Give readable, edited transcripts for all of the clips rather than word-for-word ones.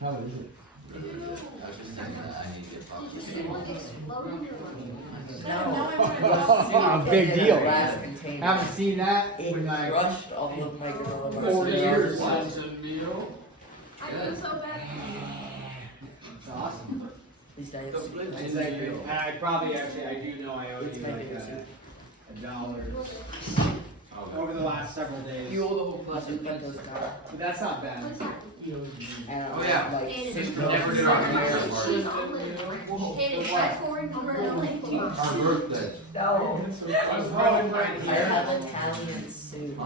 How is it? I was just saying that I need to get proper. Big deal. Last container. Haven't seen that It in like crushed all of my granola bars. 40 years. I feel so bad. It's awesome. These guys. It's like, and I probably actually, I do know I owe you like $1 over the last several days. You owe the whole class and fed those guys. But that's not bad. What's that? And Oh, yeah. like Sister never did our hair part. Cheese omelet. And it's like pouring over and over. Our birthday. no. I was probably right I here. have Italian soup.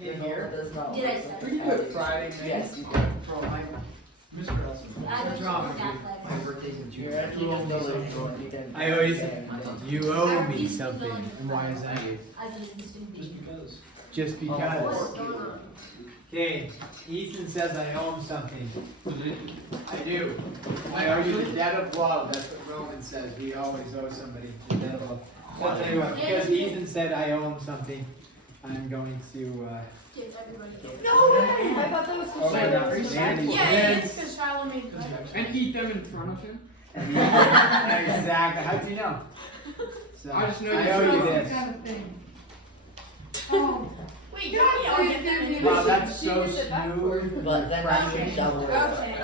In here. Does not Did I look say? like We can do it Italian. Friday. Yes, you did. I don't wrong know with that My flex. birthday's in You're June. actually just delusional. You didn't I owe you say. You owe me something. And why is that? I've been instant beef. Just because. What's going on? Okay, Ethan says I owe him something. I do. I owe you the debt of love. That's what Romans says. We always owe somebody the debt of love. So I'll tell you what, because Ethan said I owe him something, I'm going to, Give everybody. No way! I thought that was oh my God, because Randy. yeah, it's because Shiloh made it. And eat them in front of him? Exactly. How'd you know? So, I just know I you owe you That this. kind of thing. Oh. Wait, God, I'll get that. Wow, that's so She did it smooth. But then I should double it. Okay.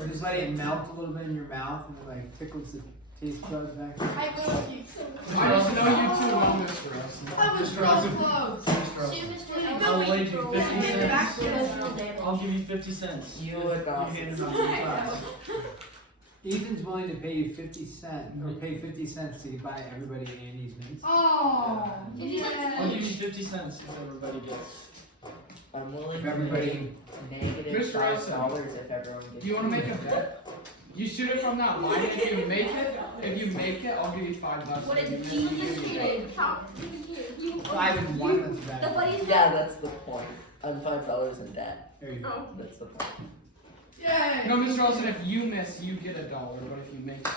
Or just let it melt a little bit in your mouth and it like tickles the taste buds back. I will keep so. I just know you too well, Mr. Russell. I was so close. She was doing I'll wait you 50 cents. I'll give you 50 cents. You would You hand awesome. it out to the class. Ethan's willing to pay you 50 cents, or pay 50 cents to buy everybody Andy's mints. Oh. I'll give you 50 cents if everybody gets. I'm willing If to everybody- pay negative Mr. Russell, $5 if everyone gets. Do you want to make a bet? You shoot it from that line. If you make it, I'll give you $5. What is If it? you miss, You I'll just give you did. Top. Well, I haven't won, that's The bad. funniest Yeah, that's the point. I'm $5 in debt. There you go. Oh. That's the point. Yay. No, Mr. Russell, if you miss, you get $1. But if you make it,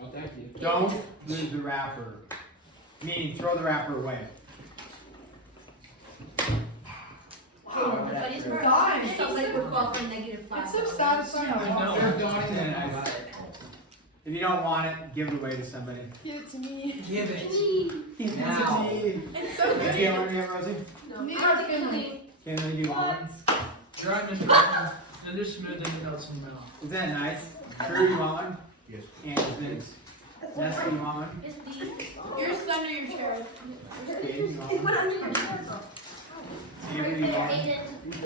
no, thank you. Don't lose the wrapper. Meaning, throw the wrapper away. The funniest part Darn. is somebody would fall for negative It's $5. so satisfying. I know. They're done. If you don't want it, give it away to somebody. Give it to me. Give it. Now. It's so Did good. you get one yet, Rosie? No. Neither I don't can think Can we do one? You're right, Mr. Russell. And they're smooth and without some mouth. Is that nice? Drew, you want one? Yes. Andy's mints. Nestle, you want one? it's the. Yours is under your chair. Dave, you want It one? went under your chair. Amber, you want one?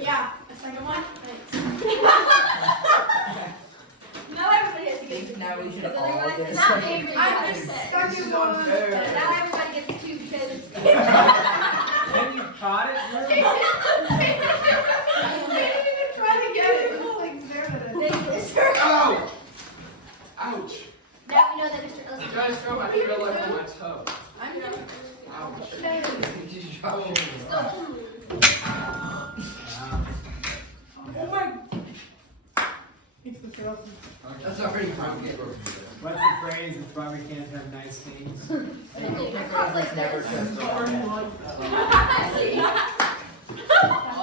Yeah. A second one? Thanks. Now everybody has to get two. Now we should Because all otherwise get it's a not second. fair. I'm just stuck This in is one. unfair. Now everybody gets two because it's. Then you caught it, I Drew? can't even try to get it. It's like there it is. Thank you, sir. Oh! Ouch! Now we know that Mr. You Elson. guys throw my finger like on my toe. I'm gonna. Ouch. Oh my. It's the sales. That's already broken. What's the phrase? It's why we can't have nice things. Everyone's never just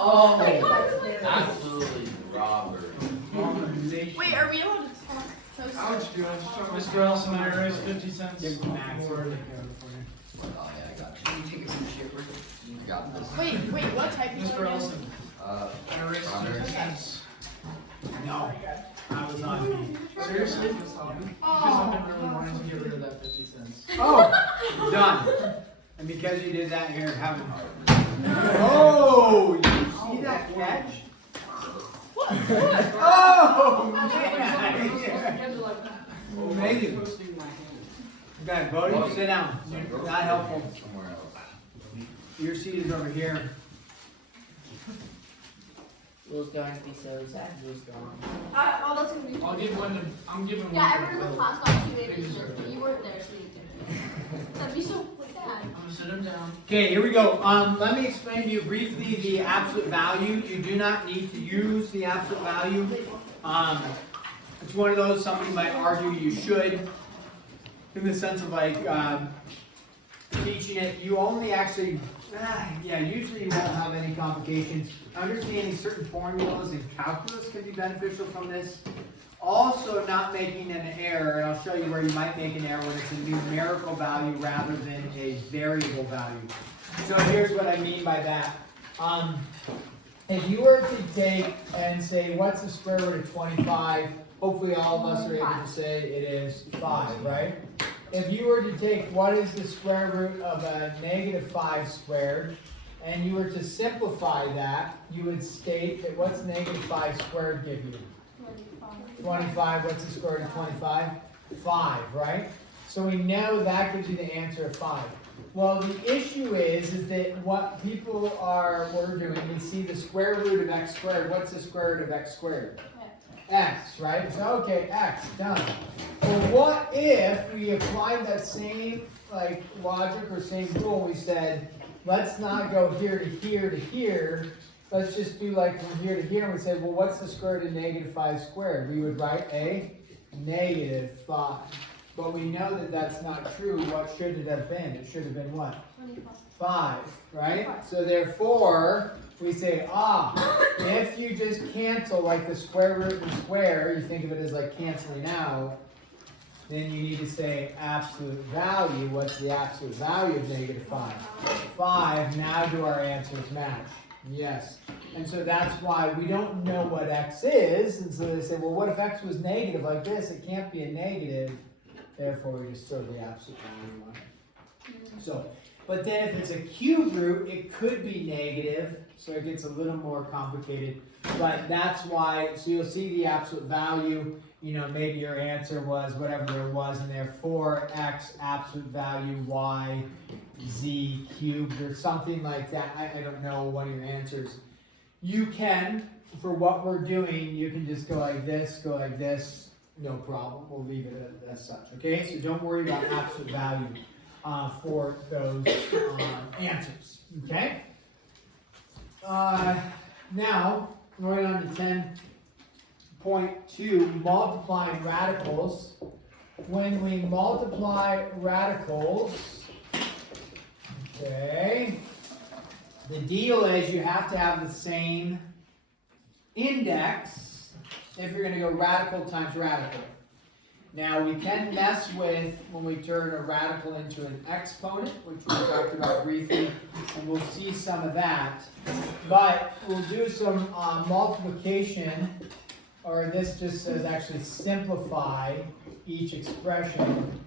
Oh, absolutely, Robert. Wait, are we allowed to talk? Ouch, dude. I'm just trying to Mr. Elson, I raised 50 cents. Give Max for one. it. Oh, yeah, I got you. You got this. Wait, what type of Mr. Elson, Uh, I raised 50 cents. No, I was on me. Seriously? Because I've been really wanting to get rid of that 50 cents. Oh, done. And because you did that, here, have it. Oh, you see that catch? What? Oh, man. Amazing. Posting my hand. Okay, Bodie, sit down. Not helpful. Somewhere else. Your seat is over here. Will's going to be so sad. Will's gone. Oh, that's gonna be. I'll give one to. I'm giving one. Yeah, to everyone in Bill. class got two babies. You weren't there, so you didn't. That'd be so sad. I'm gonna sit him down. Okay, here we go. Let me explain to you briefly the absolute value. You do not need to use the absolute value. It's one of those, somebody might argue you should, in the sense of like teaching it. You only actually Yeah, usually you won't have any complications. Understanding certain formulas and calculus can be beneficial from this. Also, not making an error, and I'll show you where you might make an error when it's a numerical value rather than a variable value. So here's what I mean by that. If you were to take and say, what's the square root of 25? Hopefully all of us are able to say it is 5, right? If you were to take what is the square root of a negative 5 squared, and you were to simplify that, you would state that what's negative 5 squared give you? 25. What's the square root of 25? 5, right? So we know that gives you the answer of 5. Well, the issue is that what people we're doing, we see the square root of x squared. What's the square root of x squared? X, right? So, okay, x, done. Well, what if we applied that same, logic or same rule? We said, let's not go here to here to here. Let's just do from here to here. And we said, well, what's the square root of negative 5 squared? We would write a negative 5. But we know that that's not true. What should it have been? It should have been what? 5, right? So therefore, we say, if you just cancel the square root and square, you think of it as canceling out, then you need to say absolute value. What's the absolute value of negative 5? 5. Now do our answers match? Yes. And so that's why we don't know what x is. And so they say, well, what if x was negative like this? It can't be a negative. Therefore, we just throw the absolute value on it. So, but then if it's a cube root, it could be negative. So it gets a little more complicated. But that's why, so you'll see the absolute value. Maybe your answer was whatever there was in there, 4x absolute value y z cubed or something like that. I don't know one of your answers. You can, for what we're doing, you can just go like this, no problem. We'll leave it as such, okay? So don't worry about absolute value for those answers, okay? Now, going on to 10.2, multiplying radicals. When we multiply radicals, okay, the deal is you have to have the same index if you're going to go radical times radical. Now we can mess with when we turn a radical into an exponent, which we talked about briefly, and we'll see some of that. But we'll do some multiplication, or this just says actually simplify each expression.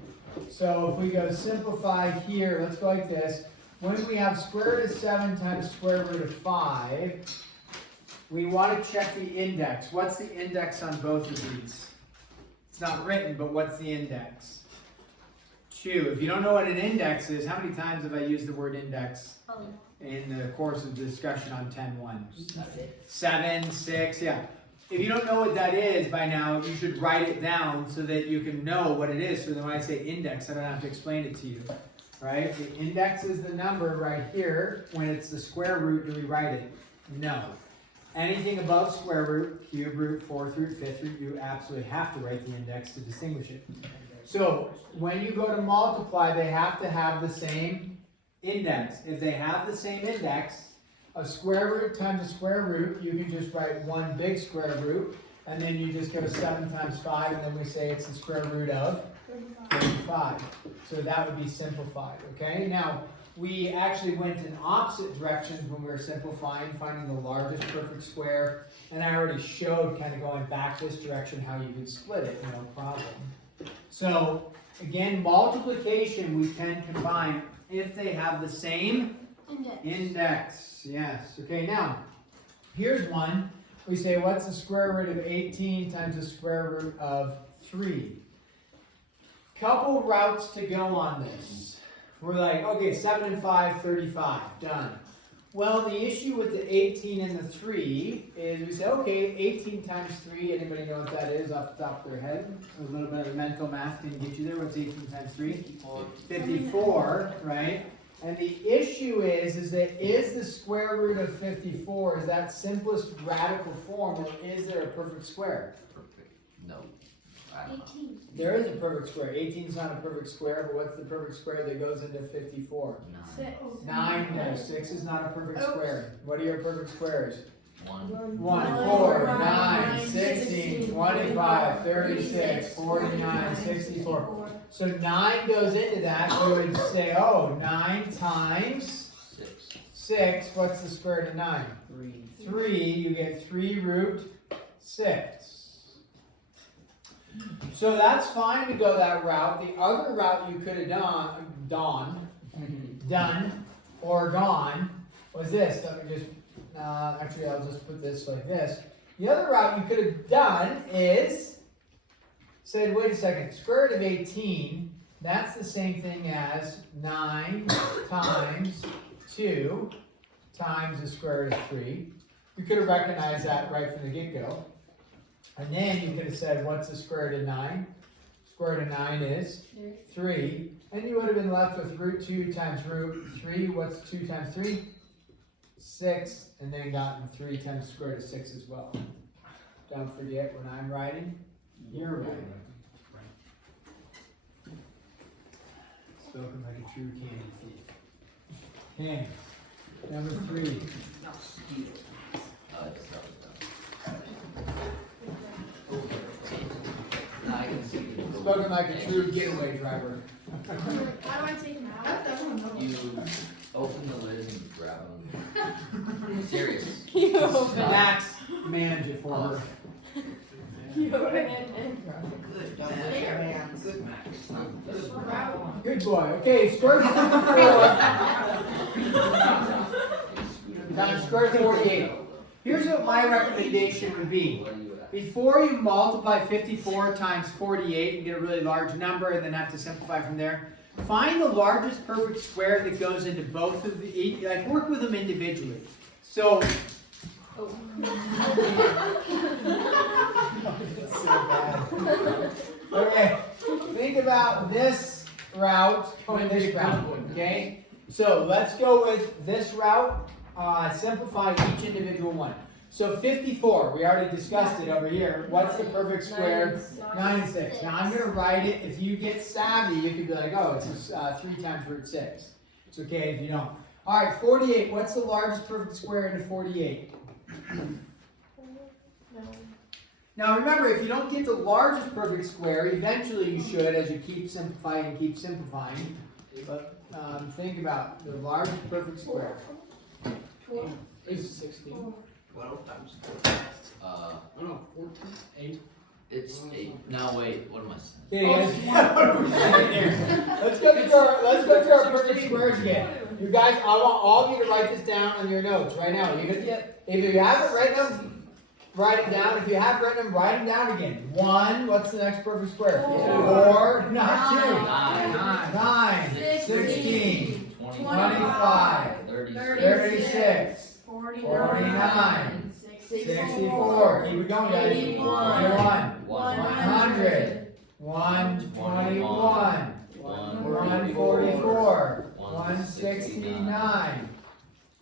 So if we go simplify here, let's go like this. When we have square root of 7 times square root of 5, we want to check the index. What's the index on both of these? It's not written, but what's the index? 2. If you don't know what an index is, how many times have I used the word index in the course of the discussion on 10.1? 7, 6, yeah. If you don't know what that is by now, you should write it down so that you can know what it is. So then when I say index, I don't have to explain it to you. Right? The index is the number right here. When it's the square root, do we write it? No. Anything above square root, cube root, fourth root, fifth root, you absolutely have to write the index to distinguish it. So when you go to multiply, they have to have the same index. If they have the same index, a square root times a square root, you can just write one big square root, and then you just give a 7 times 5, and then we say it's the square root of 35. So that would be simplified, okay? Now, we actually went in opposite directions when we were simplifying, finding the largest perfect square, and I already showed kind of going back this direction how you could split it, no problem. So, again, multiplication we can combine if they have the same index. Yes, okay, now, here's one. We say, what's the square root of 18 times the square root of 3? Couple routes to go on this. We're like, okay, 7 and 5, 35, done. Well, the issue with the 18 and the 3 is we say, okay, 18 times 3, anybody know what that is off the top of their head? A little bit of mental math can get you there. What's 18 times 3? 54, right? And the issue is that is the square root of 54, is that simplest radical form, or is there a perfect square? Perfect. No. 18. There is a perfect square. 18 is not a perfect square, but what's the perfect square that goes into 54? 6. 9, no, 6 is not a perfect square. What are your perfect squares? 1. 1, 4, 9, 16, 25, 36, 49, 64. So 9 goes into that, so we would say, oh, 9 times 6. What's the square root of 9? 3. You get 3 root 6. So that's fine to go that route. The other route you could have done or gone was this. Let me just, actually I'll just put this like this. The other route you could have done is said, wait a second, square root of 18, that's the same thing as 9 times 2 times the square root of 3. You could have recognized that right from the get-go. And then you could have said, what's the square root of 9? Square root of 9 is 3. And you would have been left with root 2 times root 3. What's 2 times 3? 6. And then gotten 3 times the square root of 6 as well. Don't forget, when I'm writing, you're writing. Spoken like a true candy thief. Okay. Number 3. Spoken like a true getaway driver. How do I take them out? You open the lid and grab them. Serious. Max, manage it for her. Good, don't lift your hands. Good boy. Okay, square root of 54 times square root of 48. Here's what my recommendation would be. Before you multiply 54 times 48 and get a really large number and then have to simplify from there, find the largest perfect square that goes into both of the, like work with them individually. So, okay, think about this route going this route, okay? So let's go with this route, simplify each individual one. So 54, we already discussed it over here. What's the perfect square? 9 and 6. Now I'm going to write it. If you get savvy, you can be like, oh, it's 3 times root 6. It's okay if you don't. All right, 48. What's the largest perfect square into 48? Now remember, if you don't get the largest perfect square, eventually you should, as you keep simplifying and keep simplifying. But think about the largest perfect square. Is 16. 12 times 14, 8. It's 8. No, wait, what am I saying? Let's go through our perfect squares again. You guys, I want all of you to write this down on your notes right now. If you haven't written them, write it down. If you have written them, write them down again. 1, what's the next perfect square? 4, not 2. 9, 16, 25, 36. 49, 64, keep it going guys, 81, 100, 121, 144, 169,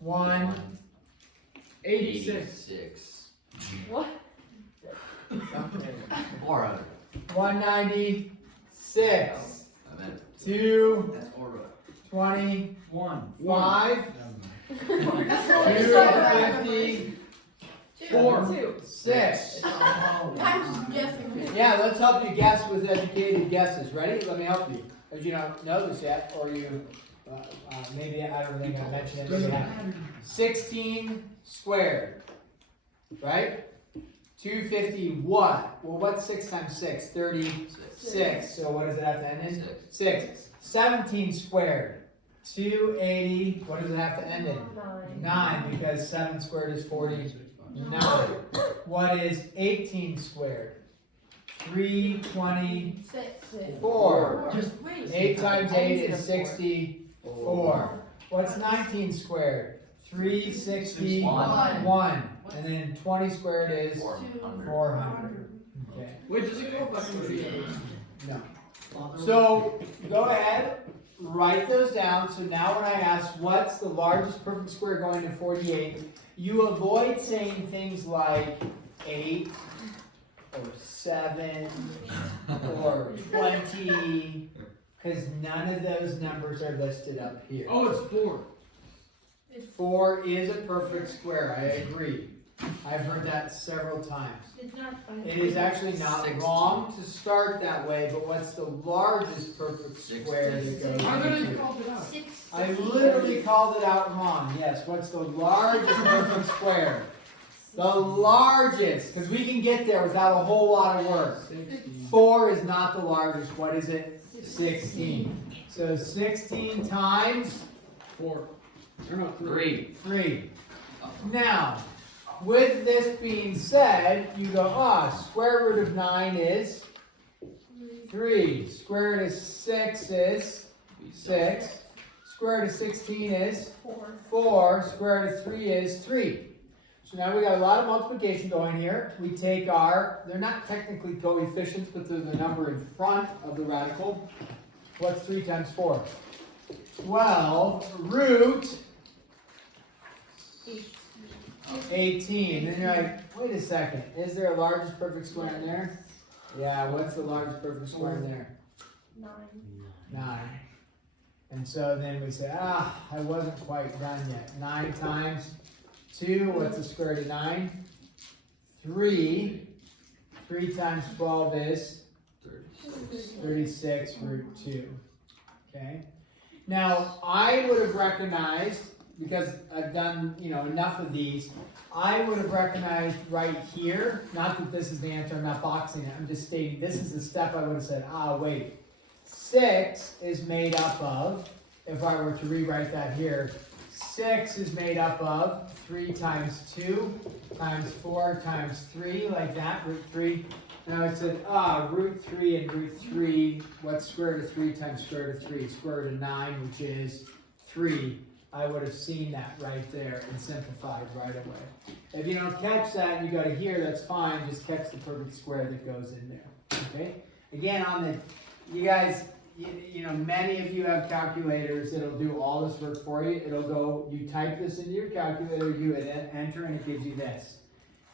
186. What? 400. 196, I meant 221, 5, 250, 6. I'm just guessing. Yeah, let's help you guess with educated guesses. Ready? Let me help you. If you don't know this yet, or you, maybe I don't think I mentioned it. Maybe 16 squared, right? 250 what? Well, what's 6 times 6? 36. So what does it have to end in? 6. 17 squared. 280, what does it have to end in? 9, because 7 squared is 49. What is 18 squared? 324. 8 times 8 is 64. What's 19 squared? 361. And then 20 squared is 400. Okay. Wait, does it go back to 3? No. So go ahead. Write those down. So now when I ask what's the largest perfect square going to 48, you avoid saying things like 8 or 7 or 20, because none of those numbers are listed up here. Oh, it's 4. 4 is a perfect square, I agree. I've heard that several times. It's not fun. It is actually not 16. wrong to start that way, but what's the largest perfect square that goes I literally into it? called it out. 6. I literally called it out wrong. Yes, what's the largest perfect square? The largest, because we can get there without a whole lot of work. 4 is not the largest. What is it? 16. So 16 times 4. Or no, 3. 3. Now, with this being said, you go, square root of 9 is 3. Square root of 6 is 6. Square root of 16 is 4. Square root of 3 is 3. So now we got a lot of multiplication going here. We take they're not technically coefficients, but they're the number in front of the radical. What's 3 times 4? 12 root 18. Then you're like, wait a second, is there a largest perfect square in there? Yeah, what's the largest perfect square in there? 9. And so then we say, I wasn't quite done yet. 9 times 2, what's the square root of 9? 3. 3 times 12 is 36 root 2. Okay? Now, I would have recognized, because I've done, enough of these, I would have recognized right here, not that this is the answer, I'm not boxing it, I'm just stating this is the step I would have said, wait. 6 is made up of, if I were to rewrite that here, 6 is made up of 3 times 2 times 4 times 3, like that, root 3. And I would say, root 3 and root 3, what's square root of 3 times square root of 3? Square root of 9, which is 3. I would have seen that right there and simplified right away. If you don't catch that and you go to here, that's fine. Just catch the perfect square that goes in there. Okay? Again, you guys, many of you have calculators that'll do all this work for you. It'll go, you type this into your calculator, you hit enter, and it gives you this.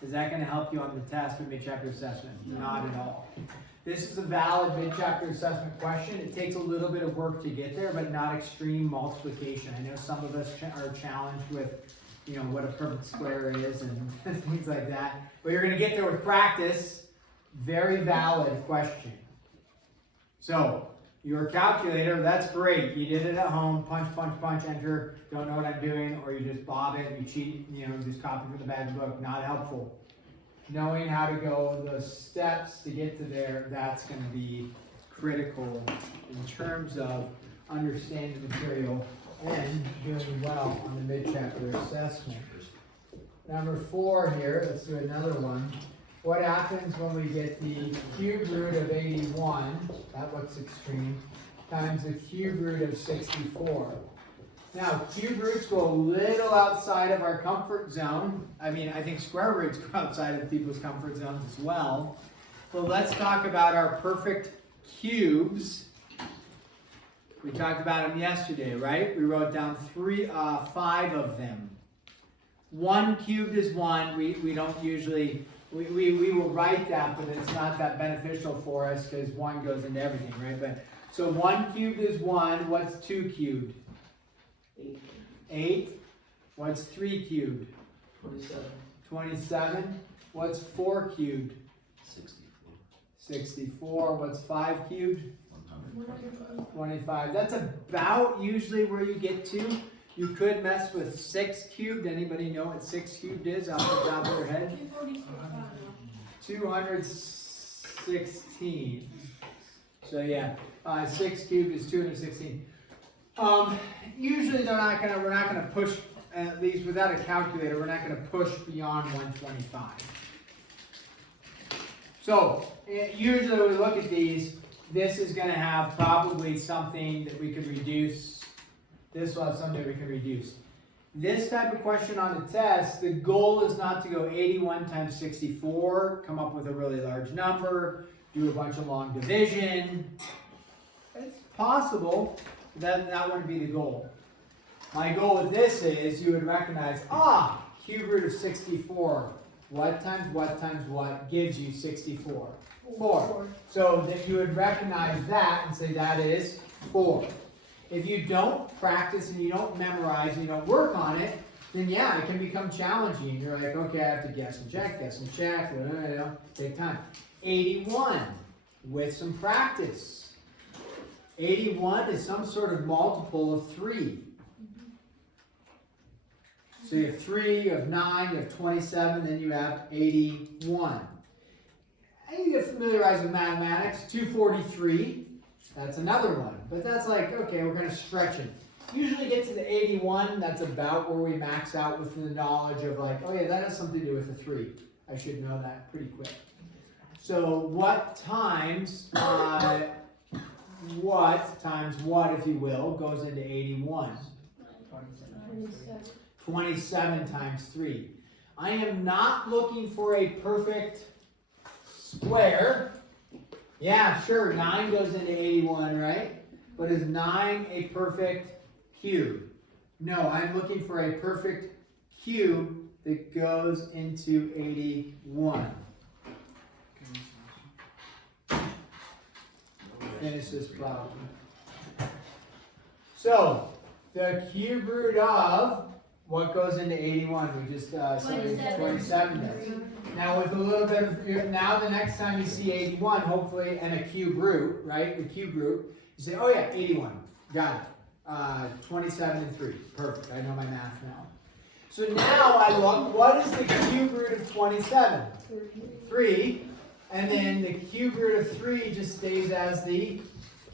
Is that going to help you on the test or mid-chapter assessment? Not at all. This is a valid mid-chapter assessment question. It takes a little bit of work to get there, but not extreme multiplication. I know some of us are challenged with, what a perfect square is and things like that. But you're going to get there with practice. Very valid question. So, your calculator, that's great. You did it at home, punch, punch, punch, enter, don't know what I'm doing, or you just bob it, you cheat, just copy from the back of the book. Not helpful. Knowing how to go the steps to get to there, that's going to be critical in terms of understanding the material and doing well on the mid-chapter assessment. Number 4 here, let's do another one. What happens when we get the cube root of 81, that looks extreme, times the cube root of 64? Now, cube roots go a little outside of our comfort zone. I think square roots go outside of people's comfort zones as well. So let's talk about our perfect cubes. We talked about them yesterday, right? We wrote down 5 of them. 1 cubed is 1. We don't usually, we will write that, but it's not that beneficial for us because 1 goes into everything, right? So 1 cubed is 1. What's 2 cubed? 8. What's 3 cubed? 27. What's 4 cubed? 64. What's 5 cubed? 25. That's about usually where you get to. You could mess with 6 cubed. Anybody know what 6 cubed is off the top of their head? 216. So yeah, 6 cubed is 216. Usually we're not gonna push, at least without a calculator, we're not gonna push beyond 125. So, usually when we look at these, this is gonna have probably something that we could reduce. This will have something we can reduce. This type of question on the test, the goal is not to go 81 times 64, come up with a really large number, do a bunch of long division. It's possible. That wouldn't be the goal. My goal with this is you would recognize, cube root of 64. what times what times what gives you 64? 4. So that you would recognize that and say that is 4. If you don't practice and you don't memorize and you don't work on it, then yeah, it can become challenging. You're like, okay, I have to guess and check, take time. 81 with some practice. 81 is some sort of multiple of 3. So you have 3, you have 9, you have 27, then you have 81. And you get familiarized with mathematics. 243, that's another one. But that's like, okay, we're going to stretch it. Usually get to the 81, that's about where we max out with the knowledge of like, oh yeah, that has something to do with the 3. I should know that pretty quick. So what times what, if you will, goes into 81? 27 times 3. I am not looking for a perfect square. Yeah, sure, 9 goes into 81, right? But is 9 a perfect cube? No, I'm looking for a perfect cube that goes into 81. Finish this problem. So, the cube root of what goes into 81? We just said 27 does. Now with a little bit of, now the next time you see 81, hopefully, and a cube root, right? The cube root, you say, oh yeah, 81. Got it. 27 and 3. Perfect. I know my math now. So now I look, what is the cube root of 27? 3. And then the cube root of 3 just stays as the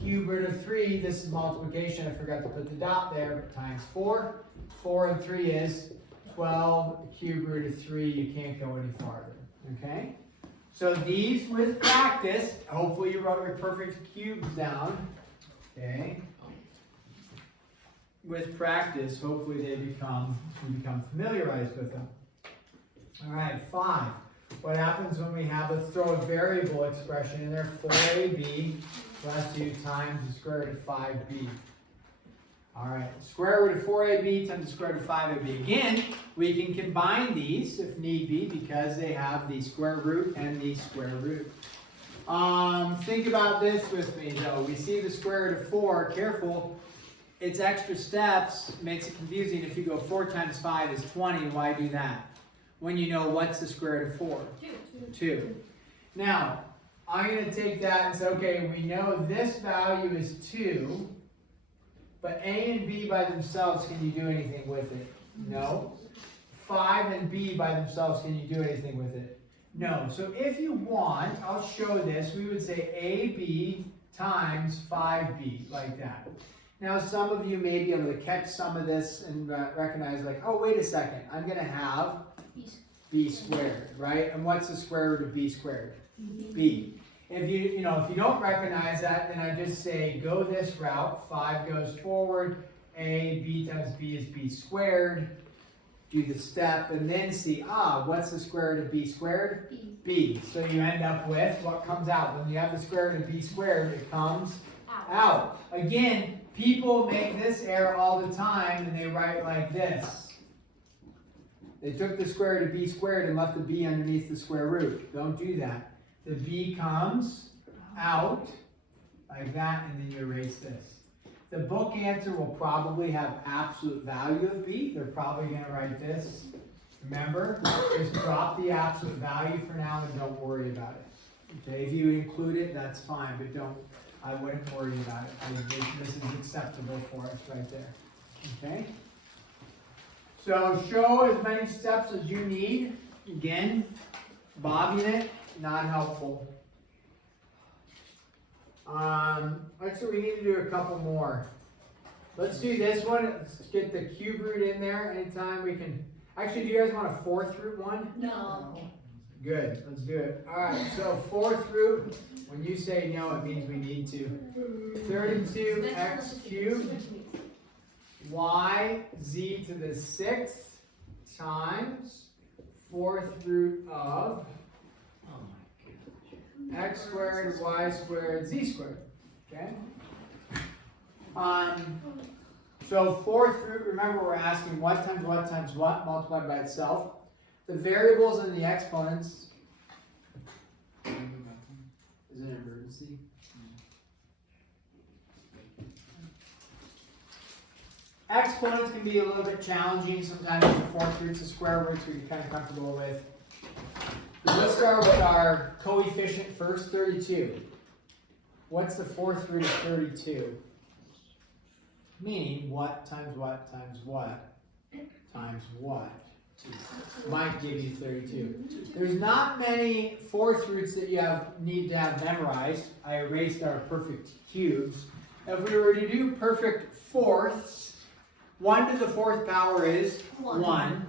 cube root of 3. This is multiplication. I forgot to put the dot there, but times 4. 4 and 3 is 12. The cube root of 3, you can't go any farther. Okay? So these with practice, hopefully you wrote your perfect cubes down. Okay? With practice, hopefully you become familiarized with them. All right, 5. What happens when we have, let's throw a variable expression in there, 4ab plus 2 times the square root of 5b. All right, square root of 4ab times the square root of 5ab. Again, we can combine these if need be because they have the square root and the square root. Think about this with me though. We see the square root of 4, careful. It's extra steps, makes it confusing. If you go 4 times 5 is 20, why do that? When you know what's the square root of 4? 2. Now, I'm going to take that and say, okay, we know this value is 2, but A and B by themselves, can you do anything with it? No. 5 and B by themselves, can you do anything with it? No. So if you want, I'll show this, we would say AB times 5B, like that. Now, some of you may be able to catch some of this and recognize like, oh, wait a second, I'm going to have b squared, right? And what's the square root of b squared? B. If you don't recognize that, then I just say go this route. 5 goes forward. B times b is b squared. Do the step and then see, what's the square root of b squared? B. So you end up with what comes out. When you have the square root of b squared, it comes out. Again, people make this error all the time and they write like this. They took the square root of b squared and left the b underneath the square root. Don't do that. The b comes out like that, and then you erase this. The book answer will probably have absolute value of b. They're probably going to write this. Remember, just drop the absolute value for now and don't worry about it. Okay, if you include it, that's fine, but I wouldn't worry about it. This is acceptable for us right there. Okay? So show as many steps as you need. Again, bobbing it, not helpful. Actually, we need to do a couple more. Let's do this one. Let's get the cube root in there anytime we can. Actually, do you guys want a 4th root one? No. Good, let's do it. All right, so 4th root, when you say no, it means we need to. 32x cubed yz to the 6th times 4th root of x squared y squared z squared. Okay? So 4th root, remember we're asking what times what times what multiplied by itself. the variables and the exponents. Is it an emergency? Exponents can be a little bit challenging. Sometimes the fourth roots and square roots we're kind of comfortable with. Let's start with our coefficient first, 32. What's the fourth root of 32? Meaning what times what times what times what might give you 32. There's not many fourth roots that you need to have memorized. I erased our perfect cubes. If we were to do perfect fourths, 1 to the fourth power is 1.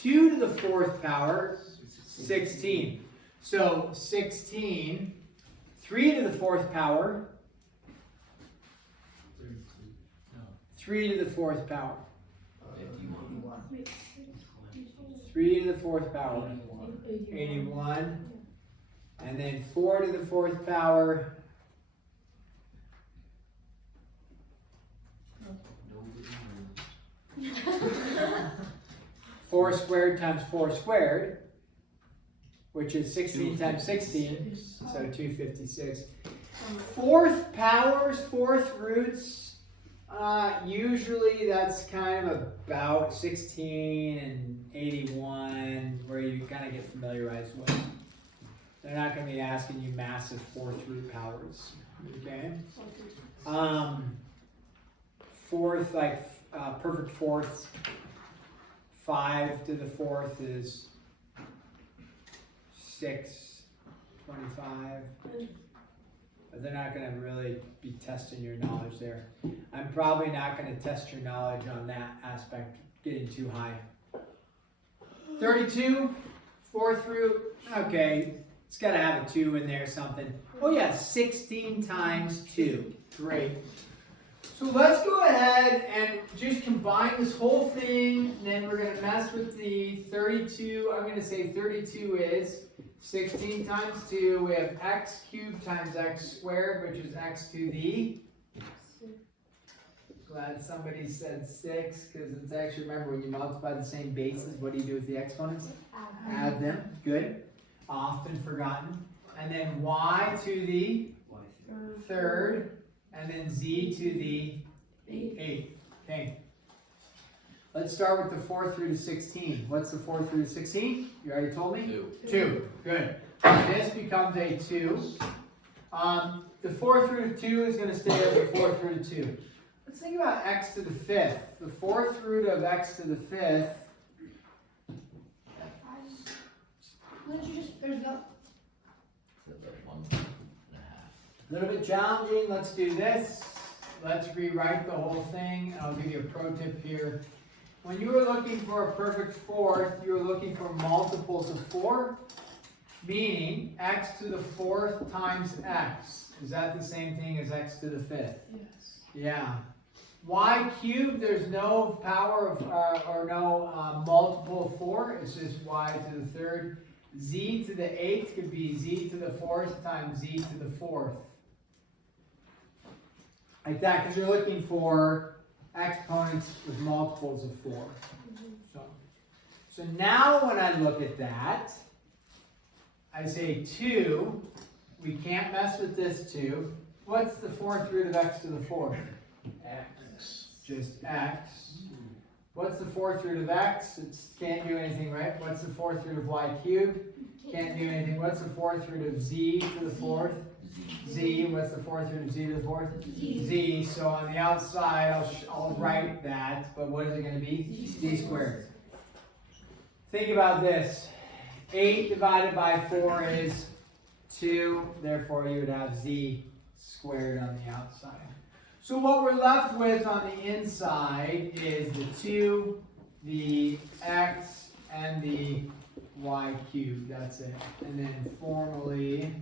2 to the fourth power, 16. So 16, 3 to the fourth power, 3 to the fourth power. 3 to the fourth power, 81. And then 4 to the fourth power, 4 squared times 4 squared, which is 16 times 16, so 256. Fourth powers, fourth roots, usually that's kind of about 16 and 81, where you kind of get familiarized with. They're not going to be asking you massive fourth root powers, okay? Fourth, like perfect fourths, 5 to the fourth is 625. But they're not going to really be testing your knowledge there. I'm probably not going to test your knowledge on that aspect, getting too high. 32, fourth root, okay, it's got to have a 2 in there, something. Oh yeah, 16 times 2, great. So let's go ahead and just combine this whole thing, and then we're going to mess with the 32. I'm going to say 32 is 16 times 2, we have x cubed times x squared, which is x to the, glad somebody said 6, because it's actually, remember when you multiply the same bases, what do you do with the exponents? Add them, good, often forgotten. And then y to the third, and then z to the 8th, okay. Let's start with the fourth root of 16. What's the fourth root of 16? You already told me? 2. Good. This becomes a 2. The fourth root of 2 is going to stay as the fourth root of 2. Let's think about x to the 5th. The fourth root of x to the 5th. There's no. A little bit challenging. Let's do this. Let's rewrite the whole thing. I'll give you a pro tip here. When you were looking for a perfect fourth, you were looking for multiples of 4, meaning x to the 4th times x. Is that the same thing as x to the 5th? Yes. Yeah. Y cubed, there's no power of, or no multiple of 4. It's just y to the 3rd. Z to the 8th could be z to the 4th times z to the 4th. Like that, because you're looking for exponents with multiples of 4. So now when I look at that, I say 2, we can't mess with this 2. What's the fourth root of x to the 4th? X. Just x. What's the fourth root of x? It can't do anything, right? What's the fourth root of y cubed? Can't do anything. What's the fourth root of z to the 4th? Z. What's the fourth root of z to the 4th? Z. So on the outside, I'll write that, but what is it going to be? Z squared. Think about this. 8 divided by 4 is 2. Therefore, you would have z squared on the outside. So what we're left with on the inside is the 2, the x, and the y cubed. That's it. And then formally,